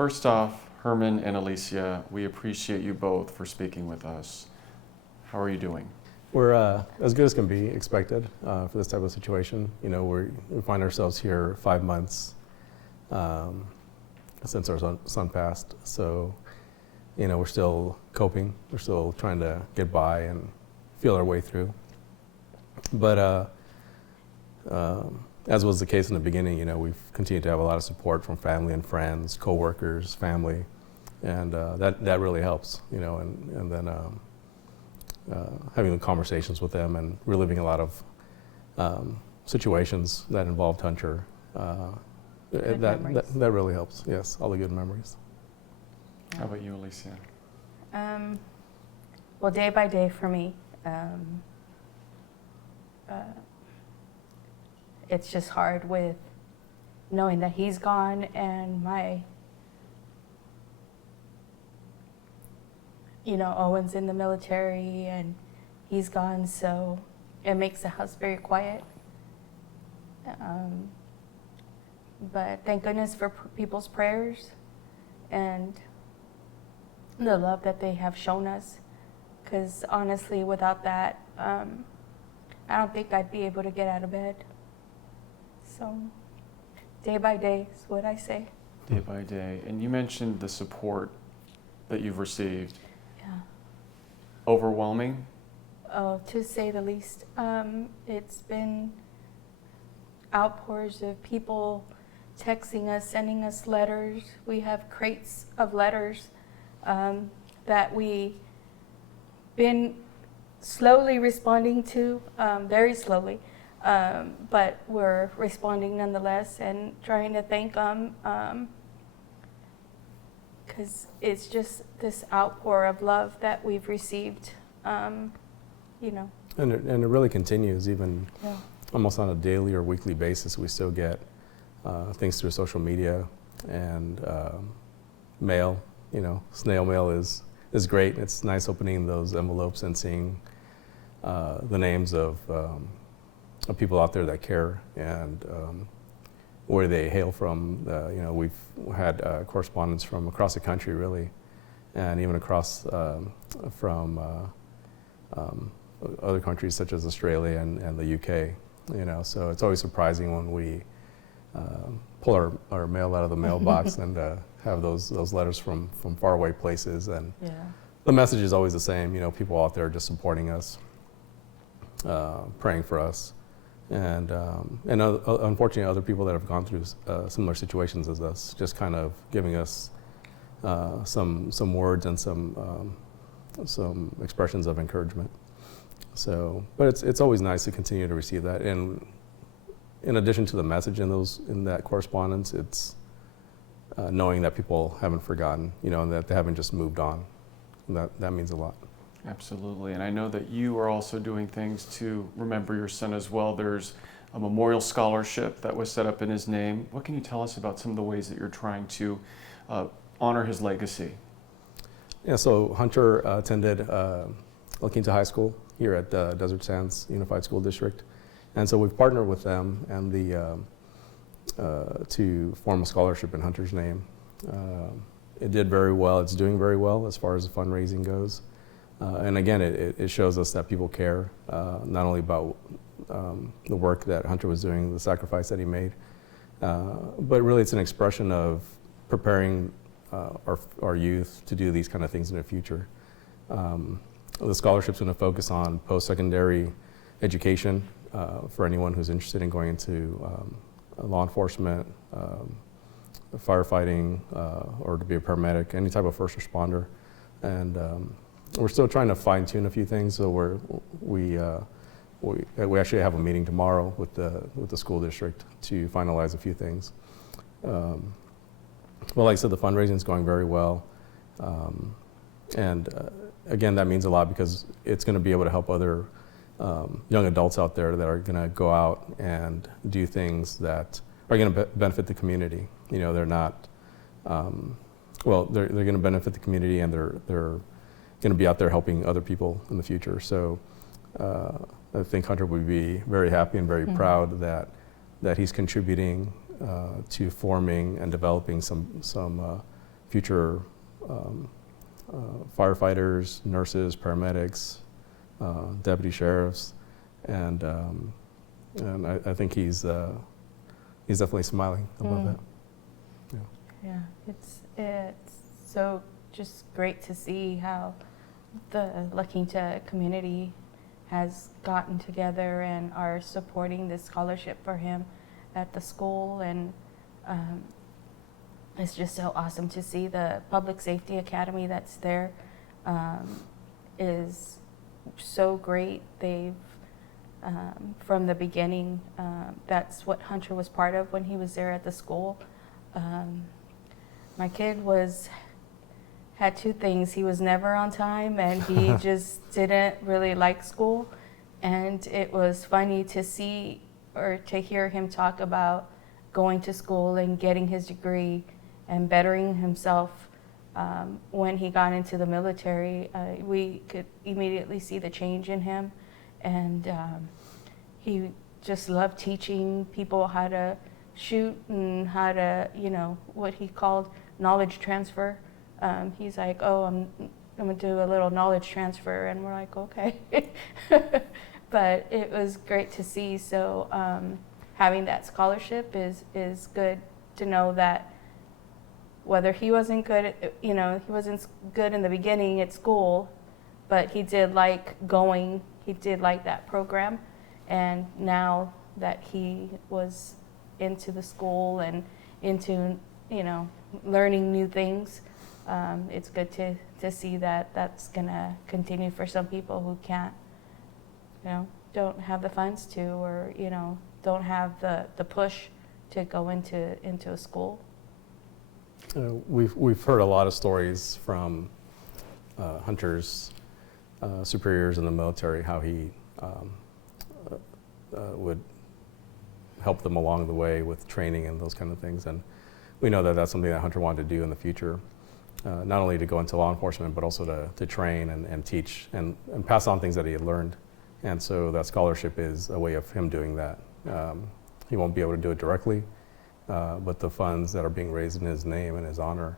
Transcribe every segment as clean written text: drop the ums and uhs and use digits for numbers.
First off, Herman and Alicia, we appreciate you both for speaking with us. How are you doing? We're as good as can be expected for this type of situation. You know, we find ourselves here 5 months since our son passed. So, you know, we're still coping. We're still trying to get by and feel our way through. But as was the case in the beginning, you know, we've continued to have a lot of support from family and friends, coworkers, family, and that really helps, you know, and then having the conversations with them and reliving a lot of situations that involved Hunter, that really helps. Yes, all the good memories. How about you, Alicia? Well, day by day for me, it's just hard with knowing that he's gone and Owen's in the military and he's gone, so it makes the house very quiet. But thank goodness for people's prayers and the love that they have shown us, because honestly, without that, I don't think I'd be able to get out of bed. So, day by day is what I say. Day by day. And you mentioned the support that you've received. Yeah. Overwhelming? Oh, to say the least. It's been outpours of people texting us, sending us letters. We have crates of letters that we've been slowly responding to, very slowly. But we're responding nonetheless and trying to thank them, because it's just this outpour of love that we've received, you know. And it really continues, even almost on a daily or weekly basis. We still get things through social media and mail. You know, snail mail is great. It's nice opening those envelopes and seeing the names of people out there that care and where they hail from. You know, we've had correspondence from across the country, really, and even across from other countries such as Australia and the UK. You know, so it's always surprising when we pull our mail out of the mailbox and have those letters from faraway places, and the message is always the same. You know, people out there just supporting us, praying for us. And unfortunately, other people that have gone through similar situations as us, just kind of giving us some words and some expressions of encouragement. So, but it's always nice to continue to receive that. And in addition to the message in that correspondence, it's knowing that people haven't forgotten, you know, and that they haven't just moved on. And that means a lot. Absolutely, and I know that you are also doing things to remember your son as well. There's a memorial scholarship that was set up in his name. What can you tell us about some of the ways that you're trying to honor his legacy? Yeah, so Hunter attended Quinta High School here at Desert Sands Unified School District, and so we've partnered with them and to form a scholarship in Hunter's name. It did very well. It's doing very well as far as the fundraising goes. And again, it shows us that people care, not only about the work that Hunter was doing, the sacrifice that he made, but really it's an expression of preparing our youth to do these kind of things in the future. The scholarship's going to focus on post-secondary education for anyone who's interested in going into law enforcement, firefighting, or to be a paramedic, any type of first responder. And we're still trying to fine-tune a few things, so we actually have a meeting tomorrow with the school district to finalize a few things. Well, like I said, the fundraising is going very well, and again, that means a lot because it's going to be able to help other young adults out there that are going to go out and do things that are going to benefit the community. You know, they're not they're going to benefit the community, and they're going to be out there helping other people in the future. So I think Hunter would be very happy and very proud that he's contributing to forming and developing some future firefighters, nurses, paramedics, deputy sheriffs, and I think he's definitely smiling about that. Yeah, it's so just great to see how the La Quinta community has gotten together and are supporting this scholarship for him at the school, and it's just so awesome to see the Public Safety Academy that's there is so great. They've from the beginning, that's what Hunter was part of when he was there at the school. My kid had two things. He was never on time, and he just didn't really like school. And it was funny to see or to hear him talk about going to school and getting his degree and bettering himself. When he got into the military, we could immediately see the change in him. And he just loved teaching people how to shoot and how to, what he called knowledge transfer. He's like, oh, I'm gonna do a little knowledge transfer, and we're like, okay. But it was great to see. So having that scholarship is good to know that whether he wasn't good, he wasn't good in the beginning at school, but he did like going. He did like that program, and now that he was into the school and into learning new things, it's good to see that that's gonna continue for some people who can't, don't have the funds to, or don't have the push to go into a school. We've heard a lot of stories from Hunter's superiors in the military, how he would help them along the way with training and those kind of things. And we know that that's something that Hunter wanted to do in the future, not only to go into law enforcement, but also to train and teach and pass on things that he had learned. And so that scholarship is a way of him doing that. He won't be able to do it directly, but the funds that are being raised in his name and his honor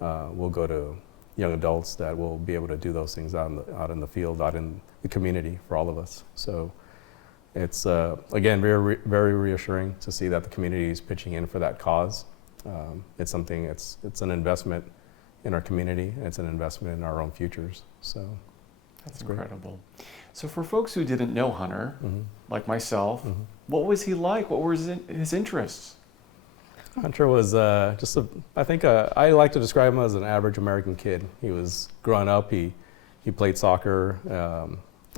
will go to young adults that will be able to do those things out in the field, out in the community for all of us. So it's, again, very reassuring to see that the community is pitching in for that cause. It's an investment in our community, and it's an investment in our own futures. So that's incredible. So for folks who didn't know Hunter, like myself, what was he like? What were his interests? Hunter was I like to describe him as an average American kid. He was growing up, he played soccer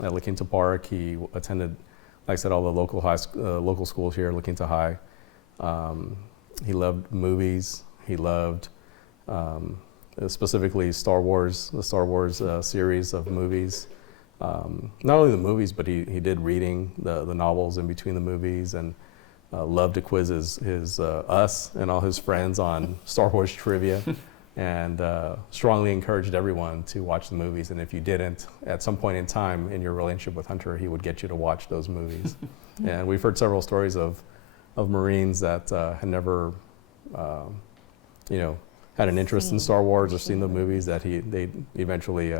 at La Quinta Park. He attended, like I said, all the local schools here at La Quinta High. He loved movies. He loved specifically the Star Wars series of movies. Not only the movies, but he did reading the novels in between the movies, and loved to quiz us and all his friends on Star Wars trivia, and strongly encouraged everyone to watch the movies. And if you didn't, at some point in time in your relationship with Hunter, he would get you to watch those movies. And we've heard several stories of Marines that had never, had an interest in Star Wars or seen the movies, that they'd eventually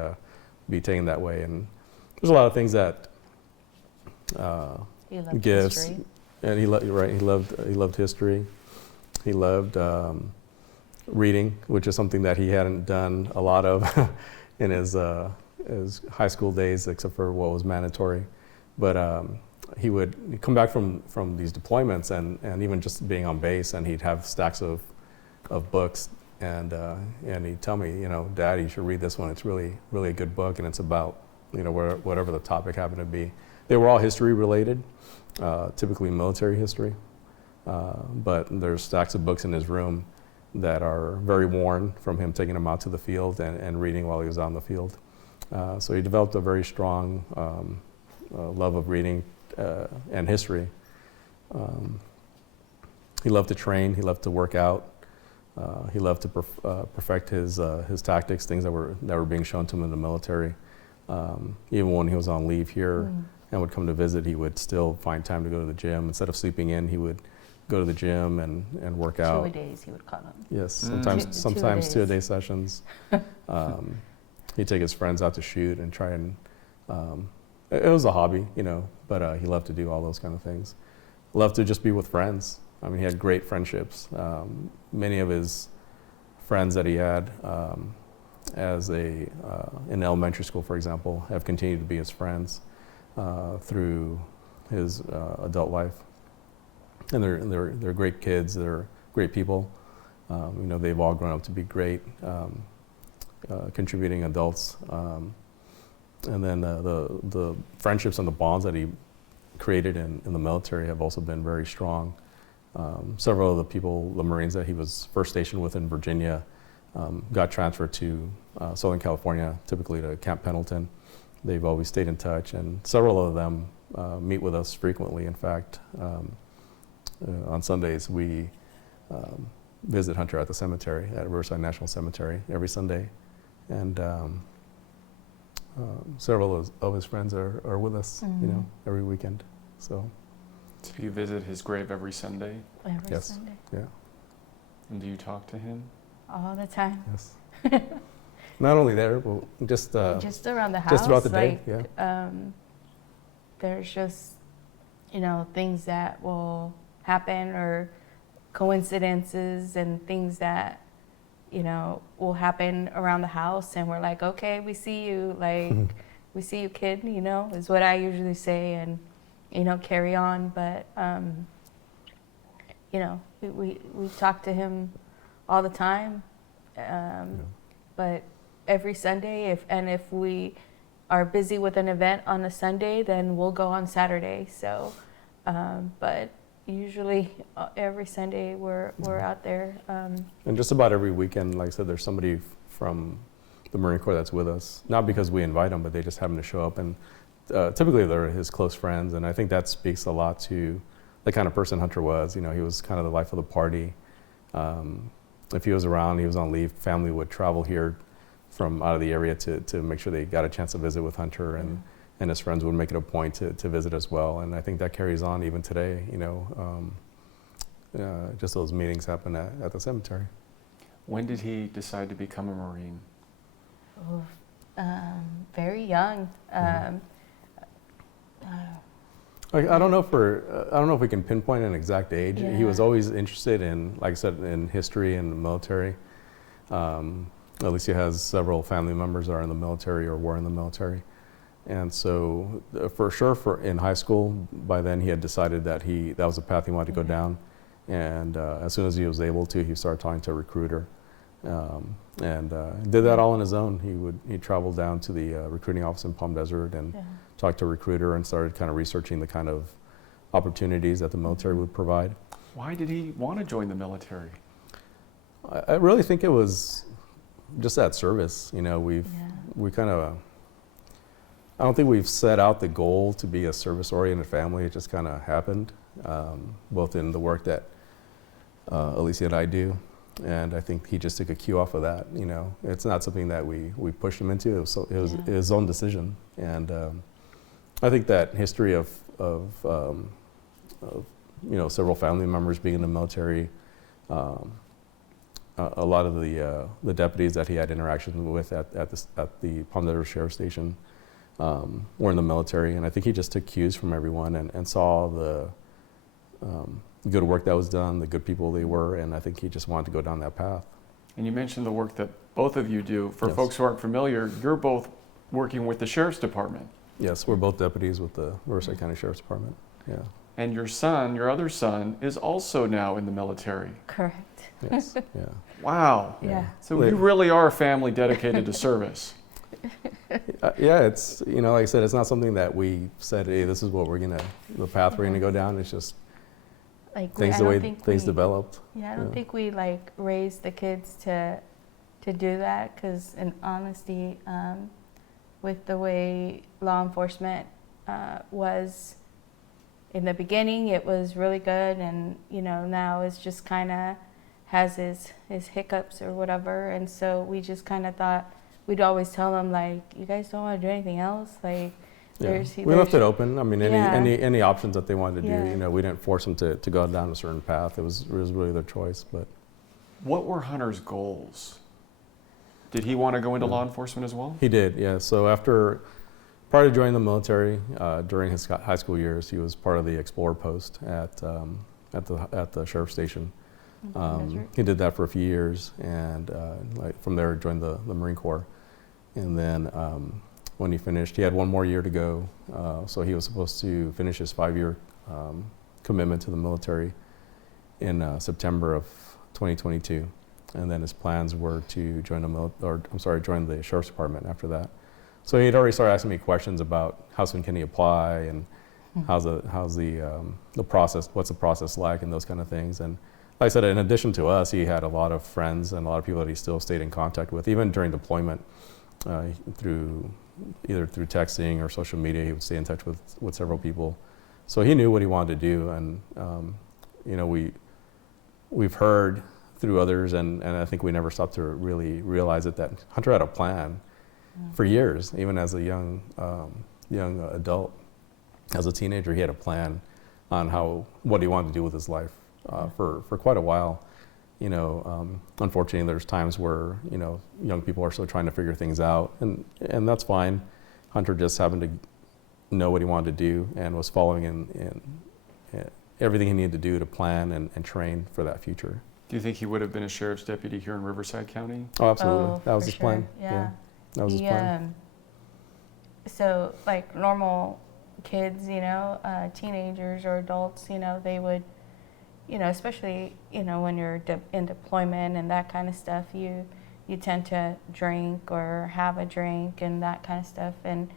be taken that way. And there's a lot of things that gifts. History. And he loved history. He loved reading, which is something that he hadn't done a lot of in his high school days, except for what was mandatory. But he would come back from these deployments and even just being on base, and he'd have stacks of books, and he'd tell me, Dad, you should read this one. It's really a good book, and it's about whatever the topic happened to be. They were all history related. Typically military history, but there's stacks of books in his room that are very worn from him taking them out to the field and reading while he was on the field. So he developed a very strong love of reading and history. He loved to train. He loved to work out. He loved to perfect his tactics, things that were being shown to him in the military. Even when he was on leave here and would come to visit, he would still find time to go to the gym. Instead of sleeping in, he would go to the gym and work out. Two-a-days, he would call them. Yes, Mm. sometimes Two-a-days. 2-a-day sessions. He'd take his friends out to shoot and try and, it was a hobby, you know, but he loved to do all those kind of things. Loved to just be with friends. I mean, he had great friendships. Many of his friends that he had in elementary school, for example, have continued to be his friends through his adult life. And they're great kids. They're great people. You know, they've all grown up to be great, contributing adults. And then the friendships and the bonds that he created in the military have also been very strong. Several of the people, the Marines that he was first stationed with in Virginia, got transferred to Southern California, typically to Camp Pendleton. They've always stayed in touch, and several of them meet with us frequently. In fact, on Sundays, we visit Hunter at the cemetery, at Riverside National Cemetery, every Sunday. And several of his friends are with us, you know, every weekend. So you visit his grave every Sunday? Every Yes. Sunday. yeah, And do you talk to him? All the time. yes. Not only there, but just Just around the house. just throughout the day. like, Yeah. There's just, you know, things that will happen or coincidences and things that, you know, will happen around the house, and we're like, okay, we see you, like, we see you, kid, you know, is what I usually say, and, you know, carry on. But, you know, we talk to him all the time, but every Sunday, if we are busy with an event on a Sunday, then we'll go on Saturday. So, but usually every Sunday we're out there. And just about every weekend, like I said, there's somebody from the Marine Corps that's with us. Not because we invite them, but they just happen to show up. And typically they're his close friends. And I think that speaks a lot to the kind of person Hunter was. You know, he was kind of the life of the party. If he was around, he was on leave, family would travel here from out of the area to make sure they got a chance to visit with Hunter, and his friends would make it a point to visit as well. And I think that carries on even today, you know. Just those meetings happen at the cemetery. When did he decide to become a Marine? Very young. Like, I don't know if we can pinpoint an exact age. Yeah. He was always interested in, like I said, in history and the military. Alicia has several family members that are in the military or were in the military. And so for sure in high school, by then he had decided that that was the path he wanted to go down. And as soon as he was able to, he started talking to a recruiter. And did that all on his own. He traveled down to the recruiting office in Palm Desert and talked to a recruiter and started kind of researching the kind of opportunities that the military would provide. Why did he want to join the military? I really think it was just that service. You know, we kind of, I don't think we've set out the goal to be a service-oriented family. It just kind of happened, both in the work that Alicia and I do. And I think he just took a cue off of that. You know, it's not something that we pushed him into. It was his own decision. And I think that history of you know, several family members being in the military, a lot of the deputies that he had interactions with at the Palm Desert Sheriff Station were in the military. And I think he just took cues from everyone and saw the good work that was done, the good people they were, and I think he just wanted to go down that path. And you mentioned the work that both of you do. For Yes. folks who aren't familiar, you're both working with the Sheriff's Department. Yes, we're both deputies with the Riverside County Sheriff's Department. Yeah. And your son, your other son, is also now in the military. Correct. Yes. Yeah. Wow. Yeah. So you really are a family dedicated to service. Yeah, it's, you know, like I said, it's not something that we said, hey, this is what the path we're gonna go down. It's just Like things the way things developed. Yeah, I don't think we like raised the kids to do that, because in honesty, with the way law enforcement was in the beginning, it was really good, and you know, now it's just kind of has his hiccups or whatever, and so we just kind of thought, we'd always tell them, like, you guys don't want to do anything else, like, Yeah. We left it open. I mean, Yeah. any options that they wanted to Yeah. do, you know, we didn't force them to go down a certain path. It was really their choice. But What were Hunter's goals? Did he want to go into Yeah. law enforcement as well? he did, yeah. So prior to joining the military, during his high school years, he was part of the Explorer Post at the sheriff's station. That's right. He did that for a few years, and from there joined the Marine Corps. And then when he finished, he had one more year to go. So he was supposed to finish his 5-year commitment to the military in September of 2022. And then his plans were to join join the sheriff's department after that. So he'd already started asking me questions about how soon can he apply, and how's the process, what's the process like, and those kind of things. And like I said, in addition to us, he had a lot of friends and a lot of people that he still stayed in contact with, even during deployment, either through texting or social media. He would stay in touch with several people. So he knew what he wanted to do, and you know, we've heard through others, and I think we never stopped to really realize it, that Hunter had a plan for years. Even as a young adult, as a teenager, he had a plan on what he wanted to do with his life for quite a while. You know, unfortunately, there's times where, you know, young people are still trying to figure things out, and that's fine. Hunter just happened to know what he wanted to do and was following in everything he needed to do to plan and train for that future. Do you think he would have been a sheriff's deputy here in Riverside County? Oh, absolutely. Oh, That was for his plan. sure. Yeah. That was his plan. So like normal kids, you know, teenagers or adults, you know, they would, you know, especially, you know, when you're in deployment and that kind of stuff, you tend to drink or have a drink and that kind of stuff. And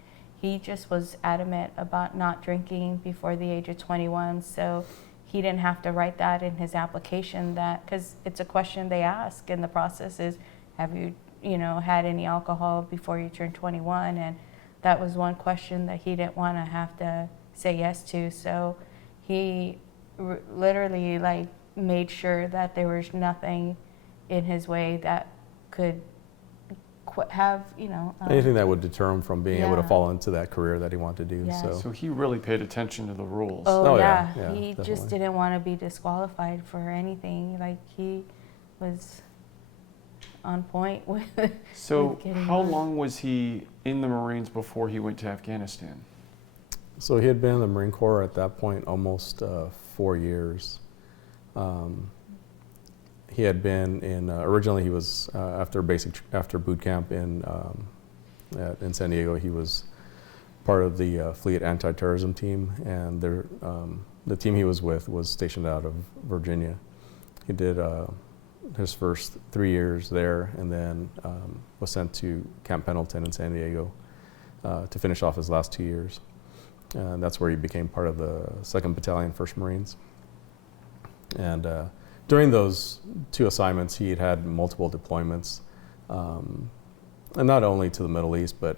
he just was adamant about not drinking before the age of 21. So he didn't have to write that in his application, that, because it's a question they ask in the process is, have you, you know, had any alcohol before you turn 21? And that was one question that he didn't want to have to say yes to. So he literally like made sure that there was nothing in his way that could have, you know, anything that would deter him from being able to Yeah. fall into that career that he wanted to do. Yeah. So he really paid attention to the rules. Oh, yeah, yeah. yeah, He definitely. just didn't want to be disqualified for anything. Like he was on point with. So with getting how on. long was he in the Marines before he went to Afghanistan? So he had been in the Marine Corps at that point almost 4 years. He had been in, originally he was, after boot camp in San Diego, he was part of the fleet anti-terrorism team, and the team he was with was stationed out of Virginia. He did his first 3 years there, and then was sent to Camp Pendleton in San Diego to finish off his last 2 years. And that's where he became part of the 2nd Battalion, 1st Marines. And during those 2 assignments, he had multiple deployments, and not only to the Middle East, but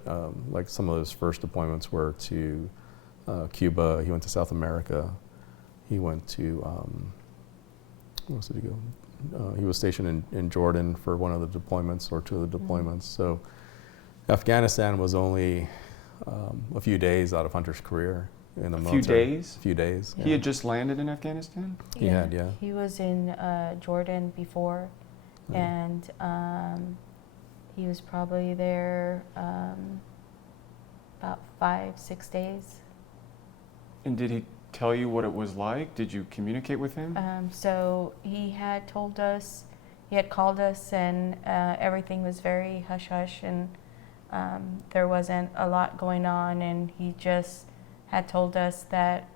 like some of his first deployments were to Cuba. He went to South America. He went to, where else did he go? He was stationed in Jordan for one of the deployments, or 2 of the deployments. So Afghanistan was only a few days out of Hunter's career in the military. Few Few days. He yeah. had just landed in Afghanistan? He had, yeah. He was in Jordan before, Yeah. and he was probably there about 5-6 days. And did he tell you what it was like? Did you communicate with him? So he had told us, he had called us, and everything was very hush-hush, and there wasn't a lot going on, and he just had told us that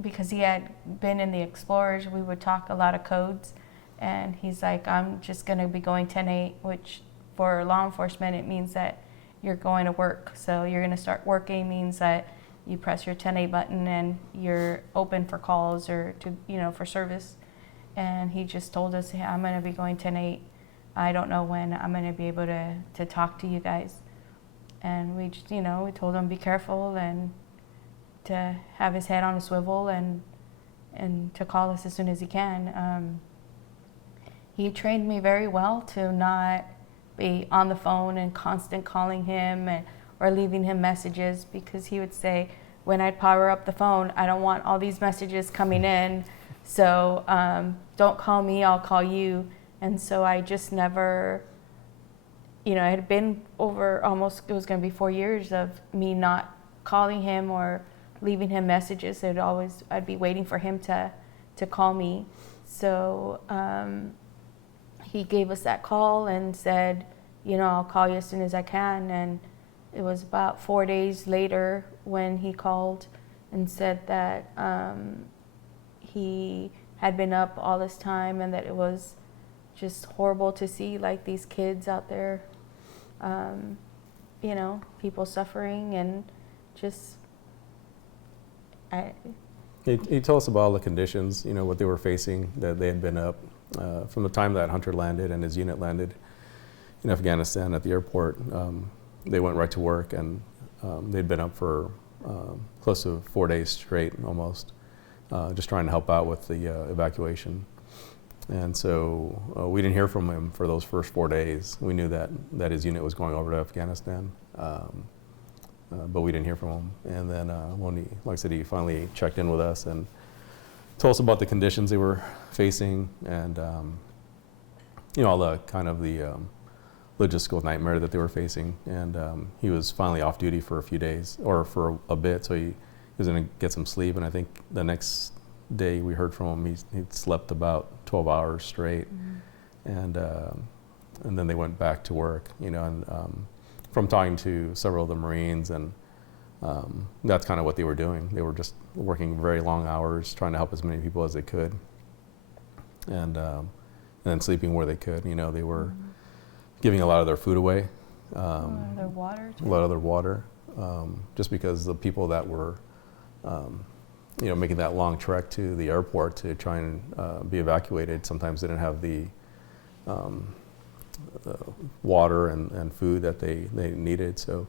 because he had been in the Explorers, we would talk a lot of codes, and he's like, I'm just going to be going 10-8, which for law enforcement, it means that you're going to work. So you're going to start working means that you press your 10-8 button and you're open for calls or to, you know, for service. And he just told us, hey, I'm going to be going 10-8. I don't know when I'm going to be able to talk to you guys. And we just, you know, we told him be careful and to have his head on a swivel and to call us as soon as he can. He trained me very well to not be on the phone and constant calling him, or leaving him messages, because he would say, when I'd power up the phone, I don't want all these messages coming in, so don't call me, I'll call you. And so I just never, it had been over almost, it was going to be 4 years of me not calling him or leaving him messages. I'd be waiting for him to call me. So he gave us that call and said, I'll call you as soon as I can. And it was about 4 days later when he called and said that he had been up all this time and that it was just horrible to see, like, these kids out there, people suffering, and just He told us about all the conditions, what they were facing, that they had been up from the time that Hunter landed and his unit landed in Afghanistan at the airport. They went right to work, and they'd been up for close to 4 days straight, almost, just trying to help out with the evacuation. And so we didn't hear from him for those first 4 days. We knew that his unit was going over to Afghanistan, but we didn't hear from him. And then when like I said, he finally checked in with us and told us about the conditions they were facing, and all the kind of the logistical nightmare that they were facing. And he was finally off duty for a few days, or for a bit, so he was going to get some sleep. And I think the next day we heard from him, he'd slept about 12 hours straight. Mm-hmm. And then they went back to work, and from talking to several of the Marines, and that's kind of what they were doing. They were just working very long hours, trying to help as many people as they could, and then sleeping where they could. They were giving a lot of their food away, their water too. a lot of their water, just because the people that were making that long trek to the airport to try and be evacuated, sometimes they didn't have the water and food that they needed. So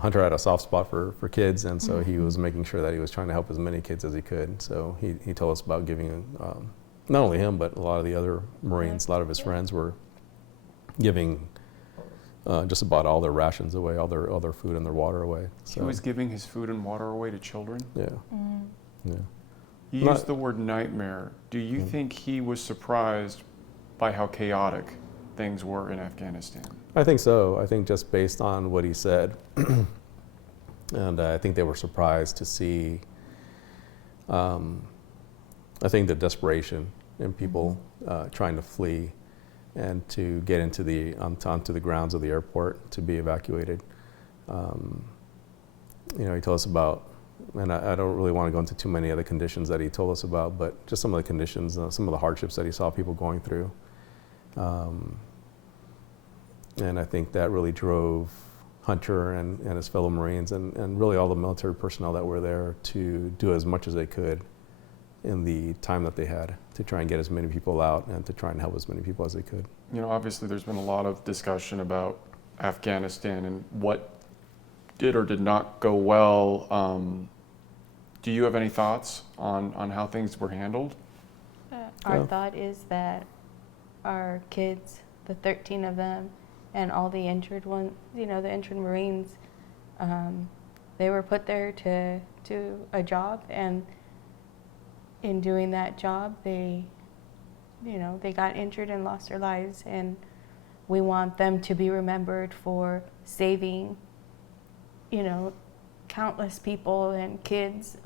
Hunter had a soft spot for kids, and so he was making sure that he was trying to help as many kids as he could. So he told us about giving, not only him, but a lot of the other Marines, a lot of his friends were giving just about all their rations away, all their food and their water away. So, He was giving his food and water away to children? yeah. Yeah. You used the word nightmare. Do you think he was surprised by how chaotic things were in Afghanistan? I think so. I think just based on what he said, and I think they were surprised to see, I think, the desperation in people trying to flee and to get into onto the grounds of the airport to be evacuated. He told us about, and I don't really want to go into too many of the conditions that he told us about, but just some of the conditions, some of the hardships that he saw people going through. And I think that really drove Hunter and his fellow Marines and really all the military personnel that were there to do as much as they could in the time that they had to try and get as many people out and to try and help as many people as they could. Obviously there's been a lot of discussion about Afghanistan and what did or did not go well. Do you have any thoughts on how things were handled? Our thought is that our kids, the 13 of them, and all the injured ones, the injured Marines, they were put there to do a job, and in doing that job, they got injured and lost their lives, and we want them to be remembered for saving, countless people and kids.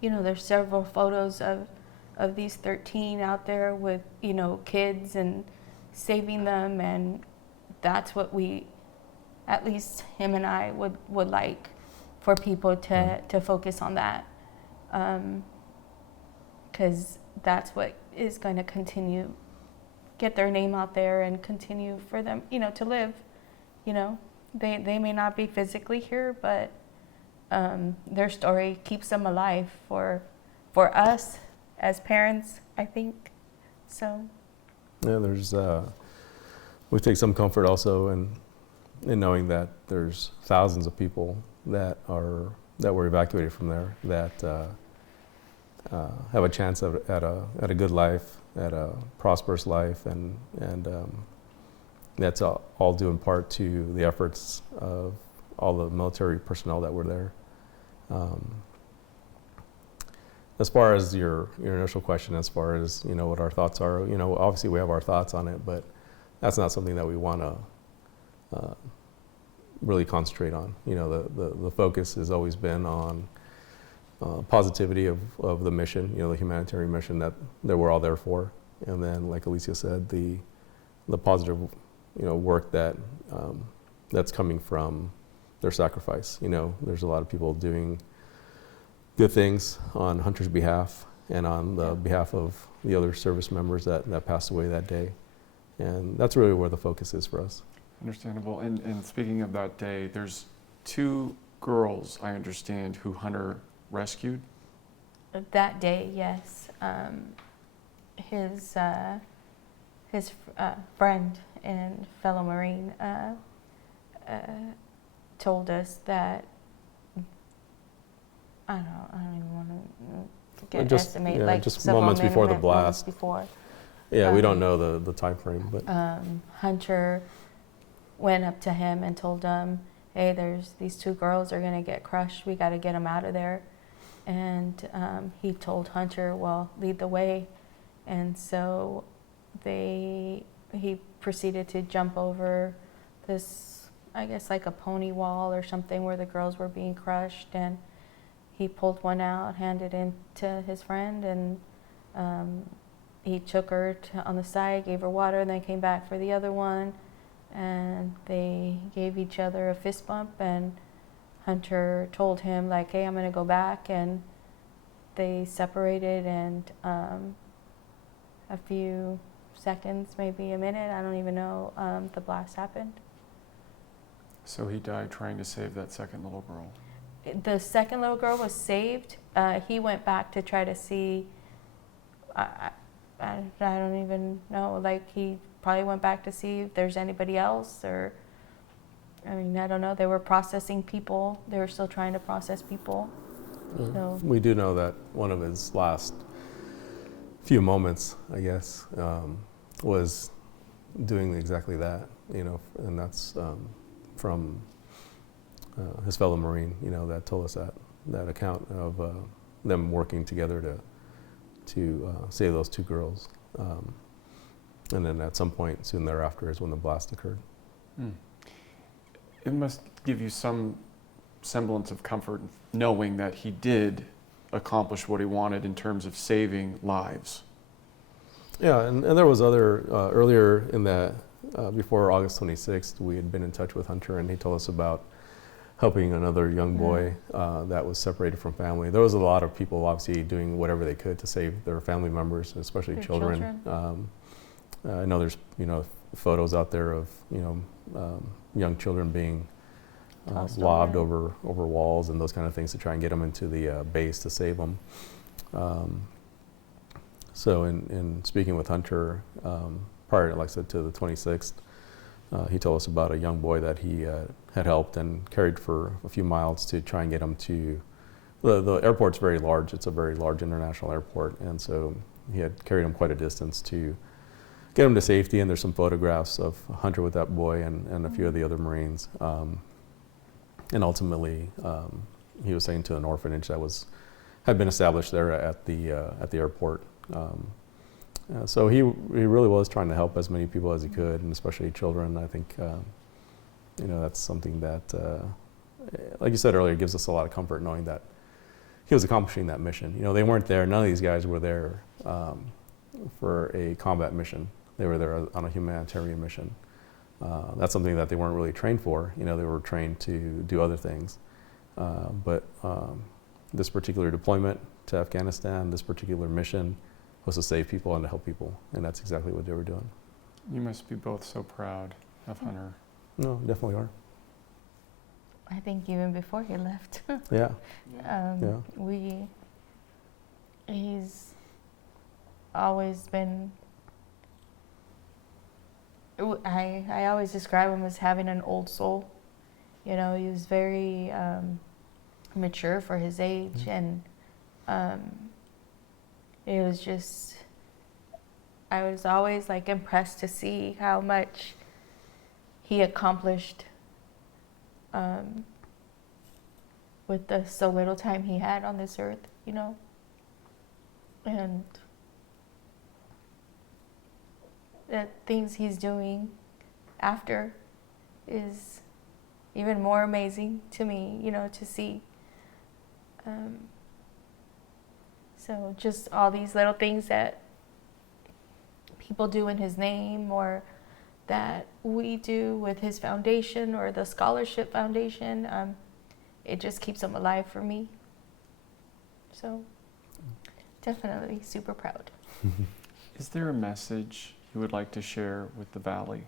There's several photos of these 13 out there with, kids and saving them, and that's what at least him and I would like for people to focus on that, because that's what is going to continue, get their name out there and continue for them, to live. They may not be physically here, but their story keeps them alive for us as parents, I think. So. Yeah, we take some comfort also in knowing that there's thousands of people that were evacuated from there that have a chance at a good life, at a prosperous life, and that's all due in part to the efforts of all the military personnel that were there. As far as your initial question, as far as what our thoughts are, obviously we have our thoughts on it, but that's not something that we want to really concentrate on. The focus has always been on positivity of the mission, the humanitarian mission that we're all there for, and then, like Alicia said, the positive, work that's coming from their sacrifice. There's a lot of people doing good things on Hunter's behalf and on the behalf of the other service members that passed away that day, and that's really where the focus is for us. Understandable. And speaking of that day, there's 2 girls, I understand, who Hunter rescued? That day, yes. His friend and fellow Marine told us that, I don't even want to estimate, like just several moments before the blast. Before. Yeah, we don't know the time frame, but Hunter went up to him and told him, hey, there's these 2 girls are going to get crushed. We got to get them out of there. And he told Hunter, well, lead the way. And so he proceeded to jump over this, I guess, like a pony wall or something where the girls were being crushed. And he pulled one out, handed it to his friend, and he took her on the side, gave her water, and then came back for the other one. And they gave each other a fist bump, and Hunter told him, like, hey, I'm going to go back. And they separated, and a few seconds, maybe a minute, I don't even know, the blast happened. So he died trying to save that second little girl. The second little girl was saved. He went back to try to see, I don't even know, like he probably went back to see if there's anybody else, or, I mean, I don't know. They were processing people. They were still trying to process people. So we do know that one of his last few moments, I guess, was doing exactly that, and that's from his fellow Marine, that told us that account of them working together to save those 2 girls. And then at some point soon thereafter is when the blast occurred. It must give you some semblance of comfort knowing that he did accomplish what he wanted in terms of saving lives. Yeah, and there was other, earlier in that, before August 26th, we had been in touch with Hunter, and he told us about helping another young boy that was separated from family. There was a lot of people obviously doing whatever they could to save their family members, especially Their children. I know there's photos out there of young children being lobbed over walls and those kind of things to try and get them into the base to save them. So in speaking with Hunter prior, like I said, to the 26th, he told us about a young boy that he had helped and carried for a few miles to try and get him to, the airport's very large, it's a very large international airport, and so he had carried him quite a distance to get him to safety, and there's some photographs of Hunter with that boy and a few of the other Marines. And ultimately, he was taken to an orphanage that had been established there at the airport. So he really was trying to help as many people as he could, and especially children. I think that's something that, like you said earlier, gives us a lot of comfort knowing that he was accomplishing that mission. They weren't there. None of these guys were there for a combat mission. They were there on a humanitarian mission. That's something that they weren't really trained for. They were trained to do other things. But this particular deployment to Afghanistan, this particular mission, was to save people and to help people, and that's exactly what they were doing. You must be both so proud of Hunter. No, definitely are. I think even before he left. Yeah. He's always been, I always describe him as having an old soul. He was very mature for his age, and it was just, I was always like impressed to see how much he accomplished with the so little time he had on this earth, you know. And the things he's doing after is even more amazing to me, you know, to see. So just all these little things that people do in his name, or that we do with his foundation or the scholarship foundation, it just keeps him alive for me. So definitely super proud. Is there a message you would like to share with the Valley?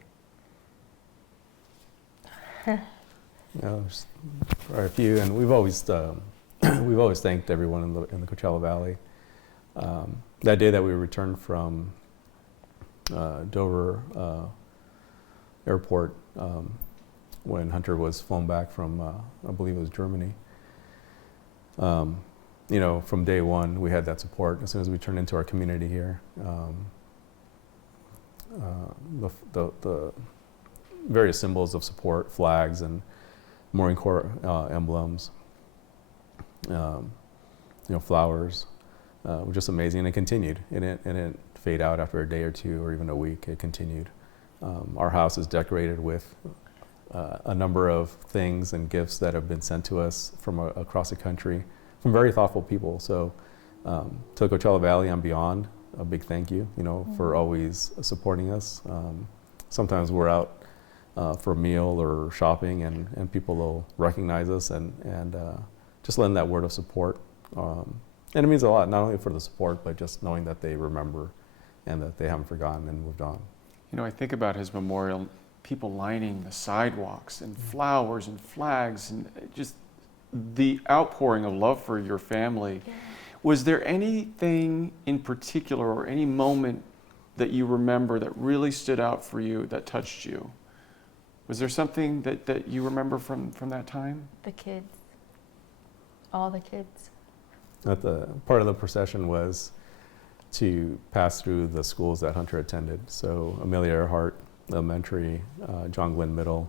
There's quite a few, and we've always thanked everyone in the Coachella Valley. That day that we returned from Dover Airport, when Hunter was flown back from, I believe it was Germany. You know, from day one, we had that support. As soon as we turned into our community here, the various symbols of support, flags and Marine Corps emblems, you know, flowers, were just amazing. And it continued. It didn't fade out after a day or two or even a week. It continued. Our house is decorated with a number of things and gifts that have been sent to us from across the country, from very thoughtful people. So to Coachella Valley and beyond, a big thank you, you know, for always supporting us. Sometimes we're out for a meal or shopping, and people will recognize us and just lend that word of support. And it means a lot, not only for the support, but just knowing that they remember and that they haven't forgotten and moved on. You know, I think about his memorial, people lining the sidewalks and flowers and flags and just the outpouring of love for your family. Yeah. Was there anything in particular or any moment that you remember that really stood out for you, that touched you? Was there something that you remember from that time? The kids, all the kids. Part of the procession was to pass through the schools that Hunter attended. So Amelia Earhart Elementary, John Glenn Middle,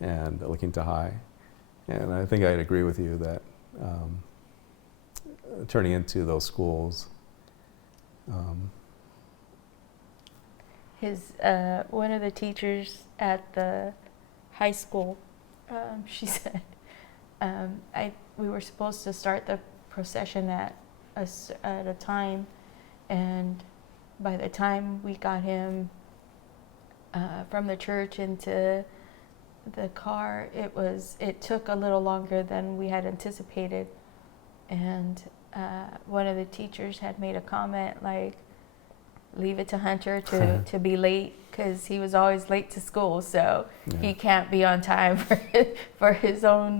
and La Quinta High. And I think I'd agree with you that turning into those schools. One of the teachers at the high school, she said, we were supposed to start the procession at a time, and by the time we got him from the church into the car, it took a little longer than we had anticipated. And one of the teachers had made a comment like, leave it to Hunter to be late, because he was always late to school, so Yeah. he can't be on time for his own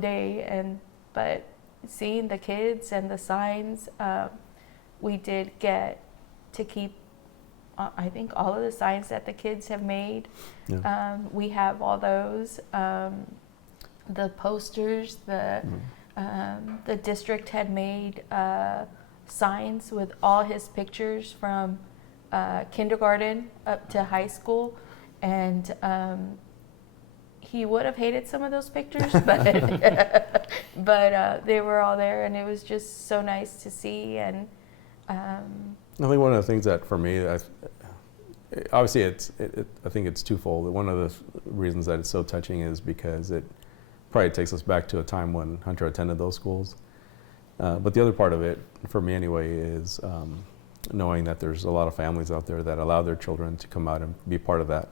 day. But seeing the kids and the signs, we did get to keep, I think, all of the signs that the kids have made. Yeah. We have all those. The posters, the district had made signs with all his pictures from kindergarten up to high school, and he would have hated some of those pictures, but they were all there, and it was just so nice to see. And I think one of the things that for me, obviously I think it's twofold. One of the reasons that it's so touching is because it probably takes us back to a time when Hunter attended those schools. But the other part of it, for me anyway, is knowing that there's a lot of families out there that allow their children to come out and be part of that.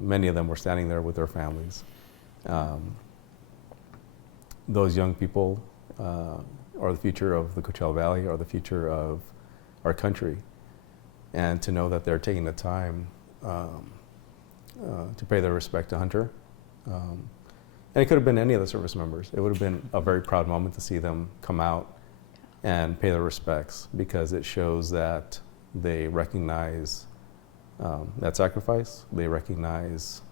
Many of them were standing there with their families. Those young people are the future of the Coachella Valley, are the future of our country. And to know that they're taking the time to pay their respect to Hunter. And it could have been any of the service members. It would have been a very proud moment to see them come out and pay their respects, because it shows that they recognize that sacrifice. They recognize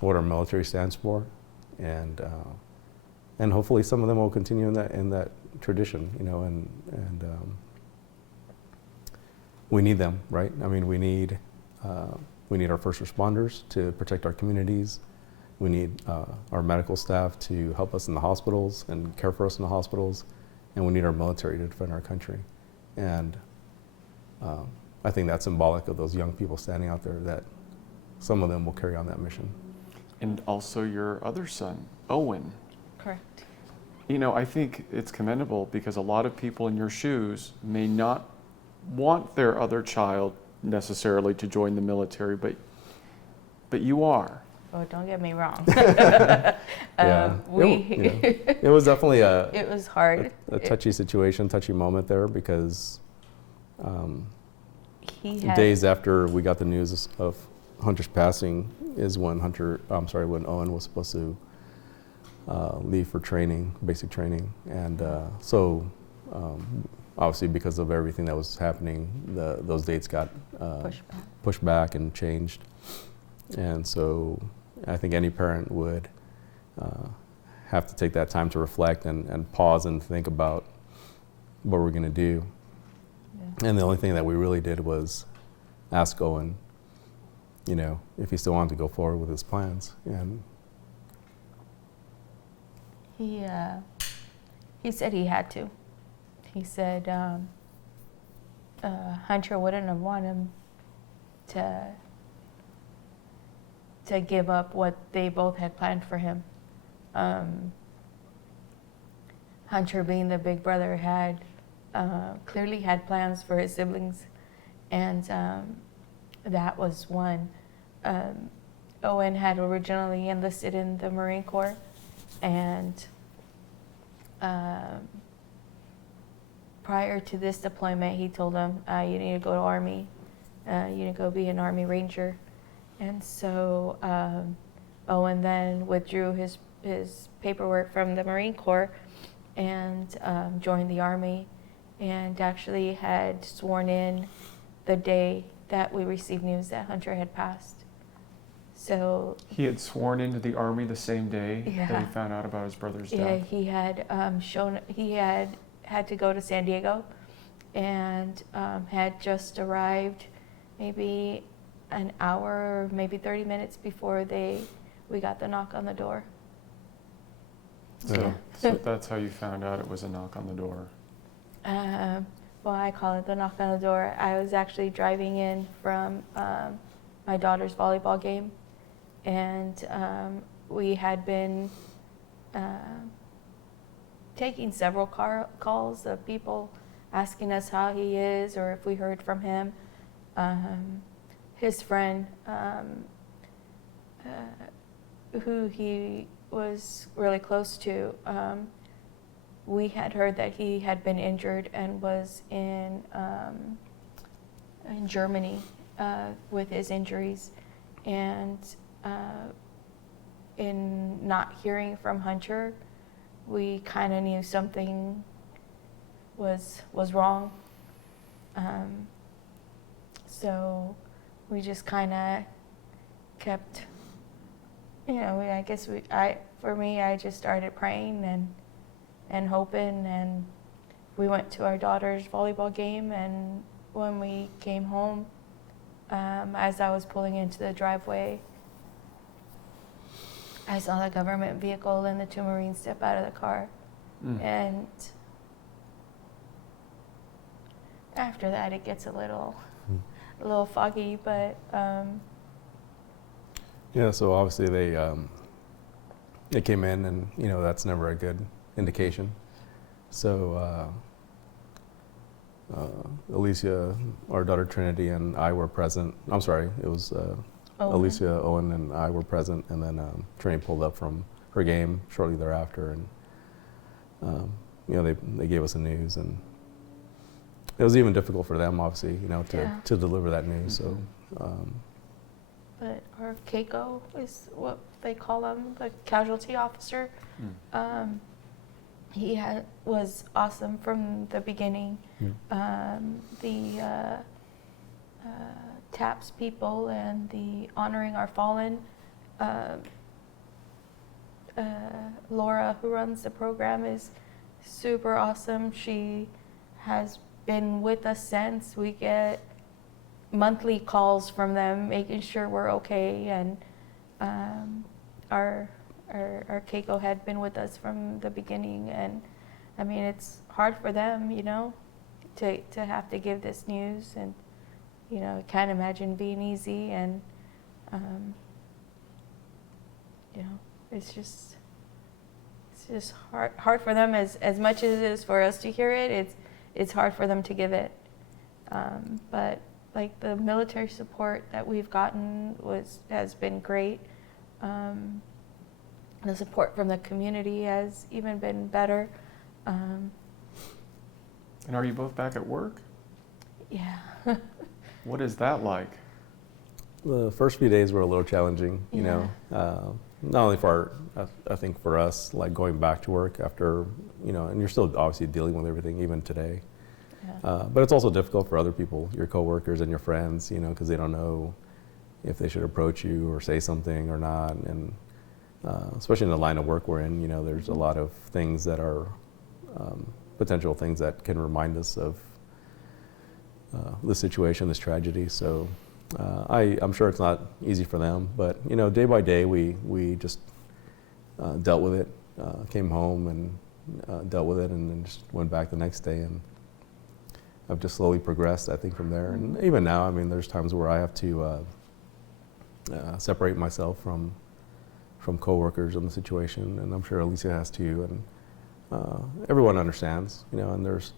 what our military stands for, and hopefully some of them will continue in that tradition, you know, and we need them, right? I mean, we need We need our first responders to protect our communities. We need our medical staff to help us in the hospitals and care for us in the hospitals. And we need our military to defend our country. And I think that's symbolic of those young people standing out there, that some of them will carry on that mission. And also your other son, Owen. Correct. You know, I think it's commendable because a lot of people in your shoes may not want their other child necessarily to join the military, but you are. Oh, don't get me wrong. Yeah. It was definitely it was hard. a touchy situation, touchy moment there, because He had, days after we got the news of Hunter's passing is when when Owen was supposed to leave for training, basic training. And obviously because of everything that was happening, those dates got pushed back and changed. And so I think any parent would have to take that time to reflect and pause and think about what we're going to do. Yeah. And the only thing that we really did was ask Owen, you know, if he still wanted to go forward with his plans. And he said he had to. He said Hunter wouldn't have wanted him to give up what they both had planned for him. Hunter, being the big brother, had clearly had plans for his siblings, and that was one. Owen had originally enlisted in the Marine Corps, and prior to this deployment, he told him, you need to go to Army, you need to go be an Army Ranger. And so Owen then withdrew his paperwork from the Marine Corps and joined the Army, and actually had sworn in the day that we received news that Hunter had passed. So he had sworn into the Army the same day Yeah. that he found out about his brother's yeah, death. he had had to go to San Diego, and had just arrived maybe an hour or maybe 30 minutes before we got the knock on the door. So that's how you found out it was a knock on the door. Well, I call it the knock on the door. I was actually driving in from my daughter's volleyball game, and we had been taking several calls of people asking us how he is or if we heard from him. His friend, who he was really close to, we had heard that he had been injured and was in Germany with his injuries, and in not hearing from Hunter, we kind of knew something was wrong. So we just kind of kept, I just started praying and hoping, and we went to our daughter's volleyball game, and when we came home, as I was pulling into the driveway, I saw the government vehicle and the two Marines step out of the car. And after that, it gets a little foggy, but yeah, so obviously they came in, and that's never a good indication. So Alicia, our daughter Trinity, and I were present. I'm sorry, it was Alicia, Owen, and I were present, and then Trinity pulled up from her game shortly thereafter, and they gave us the news, and it was even difficult for them, obviously, to deliver that news. Mm-hmm. So. But our Keiko is what they call him, the casualty officer. He was awesome from the beginning. The TAPS people and the honoring our fallen. Laura, who runs the program, is super awesome. She has been with us since. We get monthly calls from them, making sure we're okay. And our Keiko had been with us from the beginning, and I mean, it's hard for them, you know, to have to give this news, and you know, can't imagine being easy, and you know, it's just hard for them as much as it is for us to hear it. It's hard for them to give it, but like the military support that we've gotten has been great. The support from the community has even been better. And are you both back at work? Yeah. What is that like? The first few days were a little challenging, you know, not only for I think for us, like going back to work after, you know, and you're still obviously dealing with everything even today. Yeah. But it's also difficult for other people, your coworkers and your friends, you know, because they don't know if they should approach you or say something or not. And especially in the line of work we're in, you know, there's a lot of things that are potential things that can remind us of the situation, this tragedy. So I'm sure it's not easy for them, but you know, day by day we just dealt with it, came home and dealt with it, and then just went back the next day, and I've just slowly progressed, I think, from there. And even now, I mean, there's times where I have to separate myself from coworkers in the situation, and I'm sure Alicia has too, and everyone understands, you know, and there's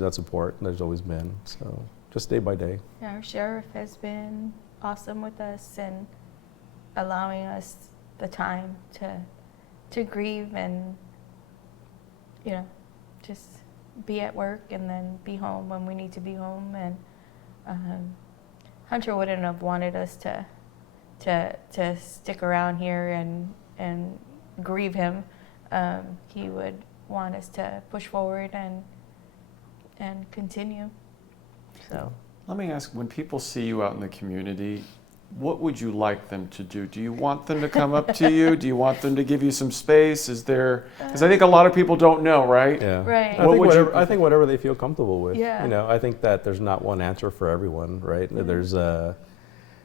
that support, and there's always been, so just day by day. Yeah, our sheriff has been awesome with us and allowing us the time to grieve and, you know, just be at work and then be home when we need to be home. And Hunter wouldn't have wanted us to stick around here and grieve him. He would want us to push forward and continue. So Let me ask, when people see you out in the community, what would you like them to do? Do you want them to come up to you? Do you want them to give you some space? Is there, because I think a lot of people don't know, right? Yeah. Right. I think whatever they feel comfortable with. Yeah. You know, I think that there's not one answer for everyone, right? Mm-hmm. There's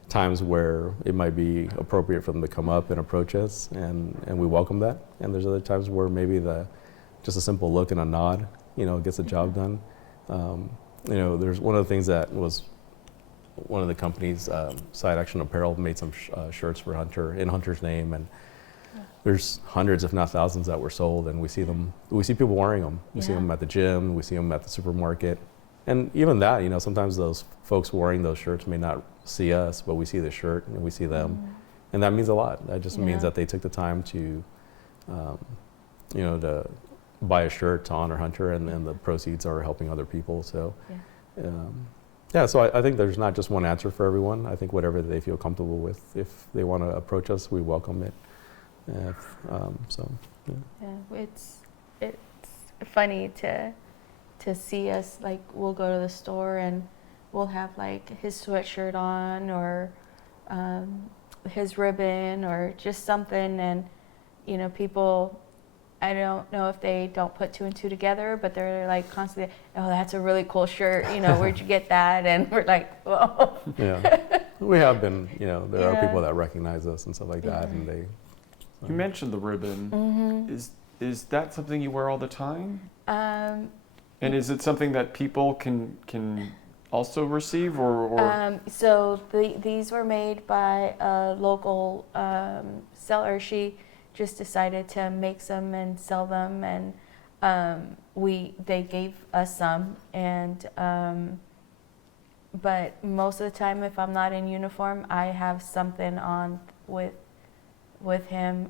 times where it might be appropriate for them to come up and approach us, and we welcome that. And there's other times where maybe just a simple look and a nod, you know, gets the job done. You know, there's one of the things that was one of the companies, Side Action Apparel, made some shirts for Hunter in Hunter's name, and there's hundreds, if not thousands, that were sold, and we see people wearing them. We see them at the gym, we see them at the supermarket, and even that, you know, sometimes those folks wearing those shirts may not see us, but we see the shirt and we see them, and that means a lot. That just means that they took the time to, you know, to buy a shirt to honor Hunter, and then the proceeds are helping other people. So, so I think there's not just one answer for everyone. I think whatever they feel comfortable with. If they want to approach us, we welcome it. It's funny to see us, like, we'll go to the store and we'll have like his sweatshirt on, or his ribbon, or just something, and you know, people, I don't know if they don't put two and two together, but they're like constantly, oh, that's a really cool shirt, you know, where'd you get that? And we're like, whoa. Yeah, we have been, you know, there are people that recognize us and stuff like that, and they. You mentioned the ribbon. Is that something you wear all the time? And is it something that people can also receive, or? So these were made by a local seller. She just decided to make some and sell them, and they gave us some, and but most of the time, if I'm not in uniform, I have something on with him.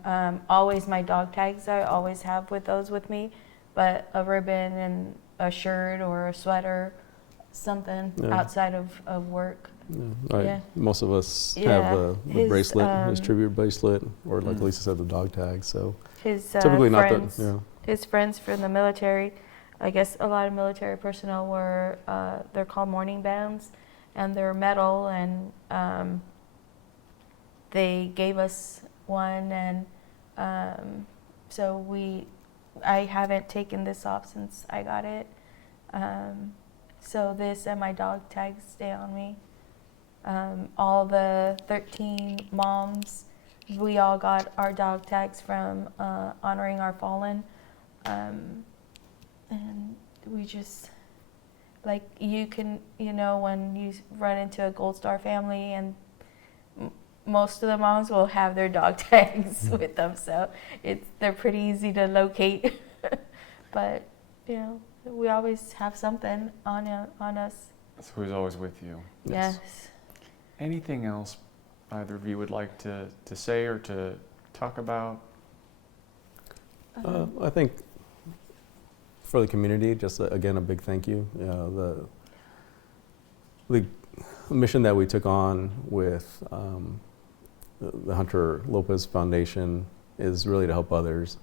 Always my dog tags, I always have with me, but a ribbon and a shirt or a sweater, something outside of work. Most of us have the bracelet, his tribute bracelet, or like Lisa said, the dog tag. So his typically friends, not his friends from the military. I guess a lot of military personnel were they're called morning bands, and they're metal, and they gave us one, and so I haven't taken this off since I got it. So this and my dog tags stay on me. All the 13 moms, we all got our dog tags from honoring our fallen. And we just, like, you can, when you run into a Gold Star family, and most of the moms will have their dog tags with them, so they're pretty easy to locate. But, we always have something on us. So he's always with you. Yes. Anything else either of you would like to say or to talk about? I think for the community, just again, a big thank you. The mission that we took on with the Hunter Lopez Foundation is really to help others.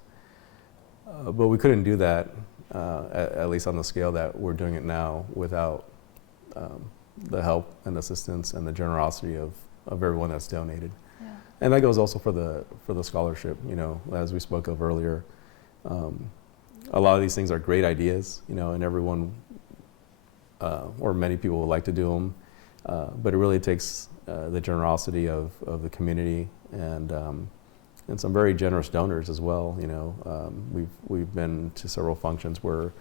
But we couldn't do that, at least on the scale that we're doing it now, without the help and assistance and the generosity of everyone that's donated. Yeah. And that goes also for the scholarship, as we spoke of earlier. A lot of these things are great ideas, and everyone or many people would like to do them, but it really takes the generosity of the community and some very generous donors as well. We've been to several functions where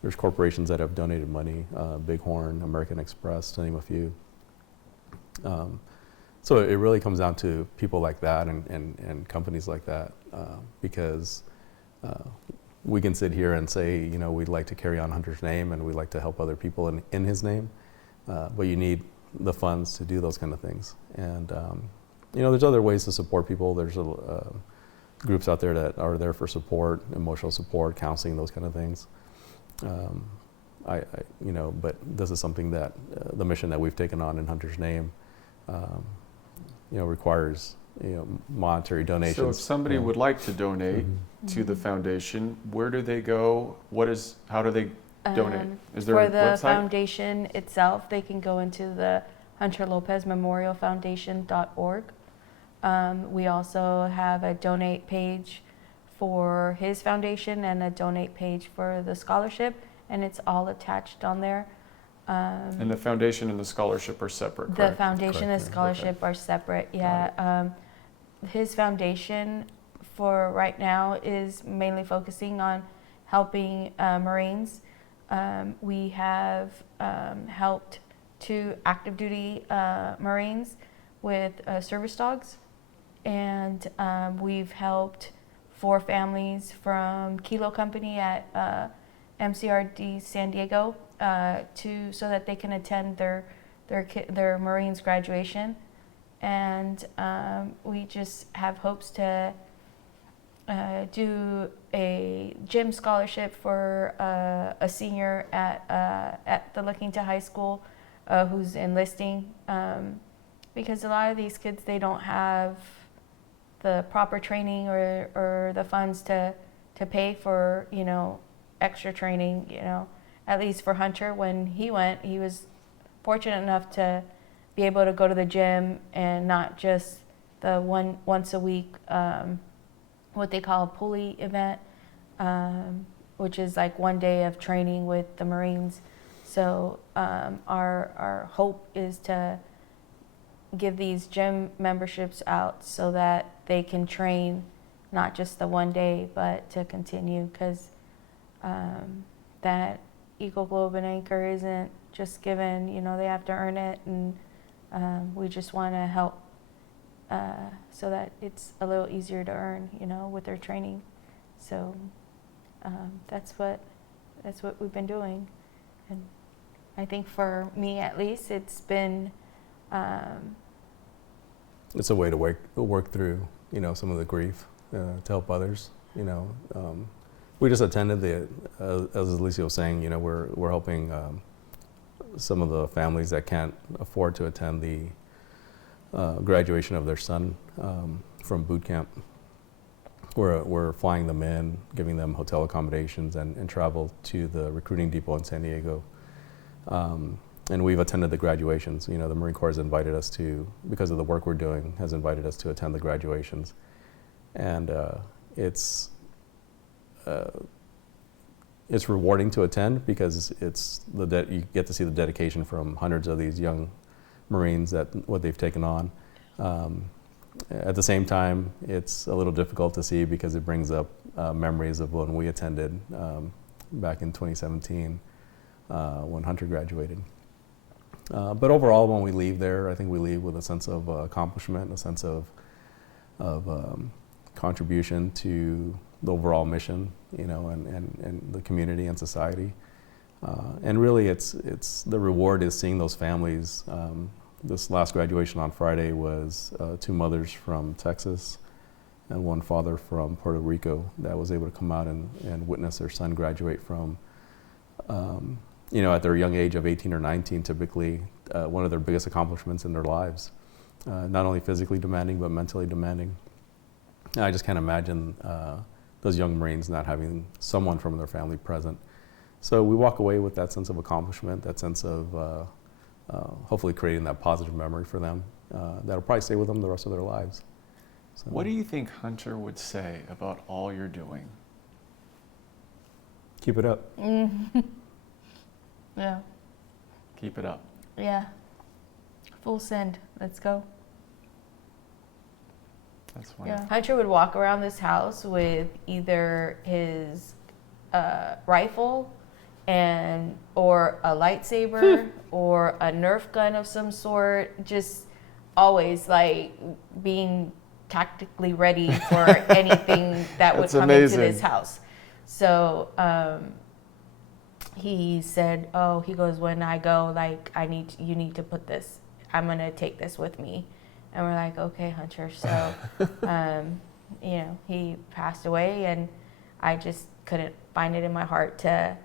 there's corporations that have donated money, Bighorn, American Express, to name a few. So it really comes down to people like that and companies like that, because we can sit here and say, we'd like to carry on Hunter's name and we'd like to help other people in his name, but you need the funds to do those kind of things. And there's other ways to support people. There's groups out there that are there for support, emotional support, counseling, those kind of things. But this is something that the mission that we've taken on in Hunter's name, requires monetary donations. So if somebody would like to donate to the foundation, where do they go? How do they donate? Is there For a the website? foundation itself, they can go into the Hunter Lopez Memorial Foundation.org. We also have a donate page for his foundation and a donate page for the scholarship, and it's all attached on there. And the foundation and the scholarship are separate, The correct? foundation and Correct, yeah. scholarship are separate, yeah. His foundation for right now is mainly focusing on helping Marines. We have helped 2 active duty Marines with service dogs, and we've helped 4 families from Kilo Company at MCRD San Diego so that they can attend their Marines graduation. And we just have hopes to do a gym scholarship for a senior at the La Quinta High School who's enlisting, because a lot of these kids, they don't have the proper training or the funds to pay for extra training. At least for Hunter, when he went, he was fortunate enough to be able to go to the gym and not just the once a week what they call a pulley event, which is like one day of training with the Marines. So our hope is to give these gym memberships out so that they can train not just the one day, but to continue, because that Eagle Globe and Anchor isn't just given, they have to earn it, and we just want to help so that it's a little easier to earn, with their training. So that's what we've been doing, and I think for me at least, it's been. It's a way to work through, some of the grief to help others. We just attended as Alicia was saying, we're helping some of the families that can't afford to attend the graduation of their son from boot camp. We're flying them in, giving them hotel accommodations and travel to the recruiting depot in San Diego. And we've attended the graduations. The Marine Corps has invited us to, because of the work we're doing, has invited us to attend the graduations. And it's rewarding to attend, because you get to see the dedication from hundreds of these young Marines that what they've taken on. At the same time, it's a little difficult to see because it brings up memories of when we attended back in 2017 when Hunter graduated. But overall, when we leave there, I think we leave with a sense of accomplishment, a sense of contribution to the overall mission, and the community and society. And really, it's the reward is seeing those families. This last graduation on Friday was 2 mothers from Texas and 1 father from Puerto Rico that was able to come out and witness their son graduate from, at their young age of 18 or 19, typically one of their biggest accomplishments in their lives. Not only physically demanding, but mentally demanding. And I just can't imagine those young Marines not having someone from their family present. So we walk away with that sense of accomplishment, that sense of hopefully creating that positive memory for them that'll probably stay with them the rest of their lives. So. What do you think Hunter would say about all you're doing? Keep it up. Yeah. Keep it up. Yeah. Full send. Let's go. That's wonderful. Yeah. Hunter would walk around this house with either his rifle or a lightsaber or a Nerf gun of some sort, just always like being tactically ready for anything that would come amazing. into this house. So he said, he goes, when I go, like, you need to put this, I'm going to take this with me. And we're like, okay, Hunter. So, he passed away, and I just couldn't find it in my heart to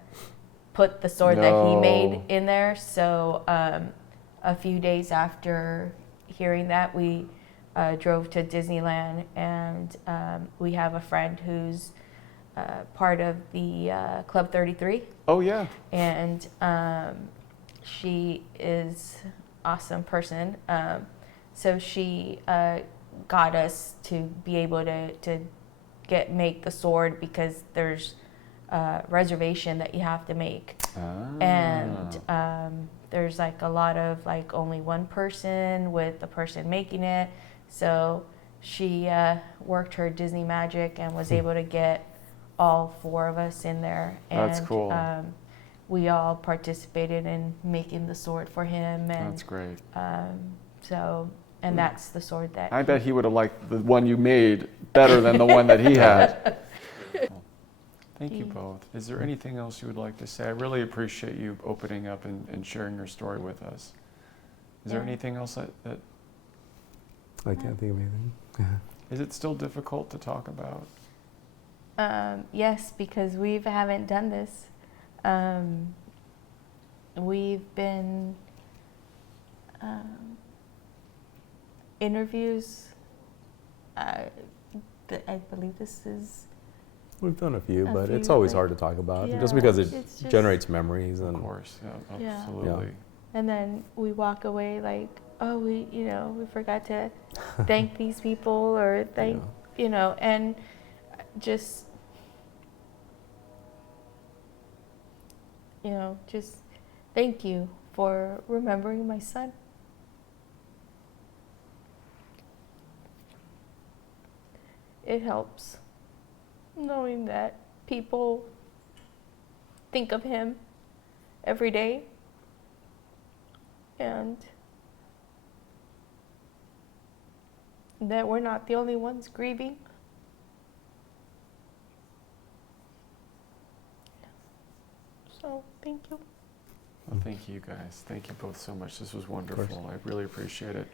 put the sword that he made in there. So a few days after hearing that, we drove to Disneyland, and we have a friend who's part of the Club 33. Oh, yeah. And she is an awesome person. So she got us to be able to make the sword, because there's reservation that you have to make. And there's like a lot of like only one person with the person making it. So she worked her Disney magic and was able to get all 4 of us in there. And, That's cool. We all participated in making the sword for him. And, That's great. And that's the sword that... I bet he would have liked the one you made better than the one that he had. Thank you both. Is there anything else you would like to say? I really appreciate you opening up and sharing your story with us. Is there anything else that... I can't think of anything. Is it still difficult to talk about? Yes, because we haven't done this. We've been... interviews. I believe this is... We've done a few, but it's always hard to talk about, just because it generates memories. And of course, yeah, absolutely. Yeah. And then we walk away like, we forgot to thank these people, or thank, and just, just thank you for remembering my son. It helps knowing that people think of him every day, and that we're not the only ones grieving. So, thank you. Well, thank you guys. Thank you both so much. This was wonderful. I really appreciate it.